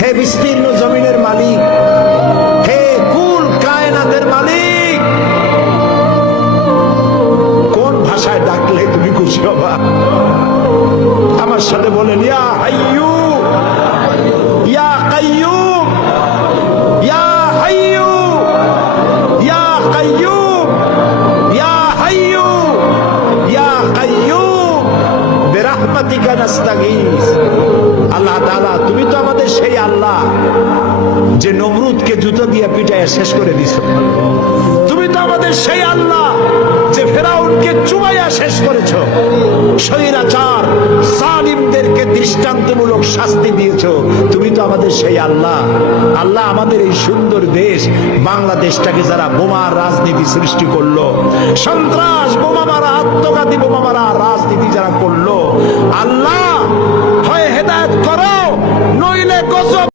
হে বিস্তীর্ণ জমিনের মালিক, হে কুল কায়নাতের মালিক, কোন ভাষায় ডাকলে তুমি খুশি হবা? আমার সাথে বলেন, ইয়া হাইয়ু ইয়া কাইয়ুম, ইয়া হাইয়ু ইয়া কাইয়ুম, ইয়া হাইয়ু ইয়া কাইয়ুম বিরহমাতিকা নাস্তাগীস। আল্লাহ তাআলা, তুমি তো আমাদের সেই আল্লাহ যে নমরুদকে জুতো দিয়ে পিটাইয়া শেষ করে দিছো। তুমি তো আমাদের সেই আল্লাহ যে ফেরাউনকে চুবাইয়া শেষ করেছো। স্বৈরাচার জালিমদেরকে দৃষ্টান্তমূলক শাস্তি দিয়েছো। তুমি তো আমাদের সেই আল্লাহ। আল্লাহ, আমাদের এই সুন্দর দেশ বাংলাদেশটাকে যারা বোমার রাজনীতি সৃষ্টি করলো, সন্ত্রাস, বোমা মারা, আত্মঘাতী বোমা মারা রাজনীতি যারা করলো, আল্লাহ হয় হেদায়েত করো, নইলে গজব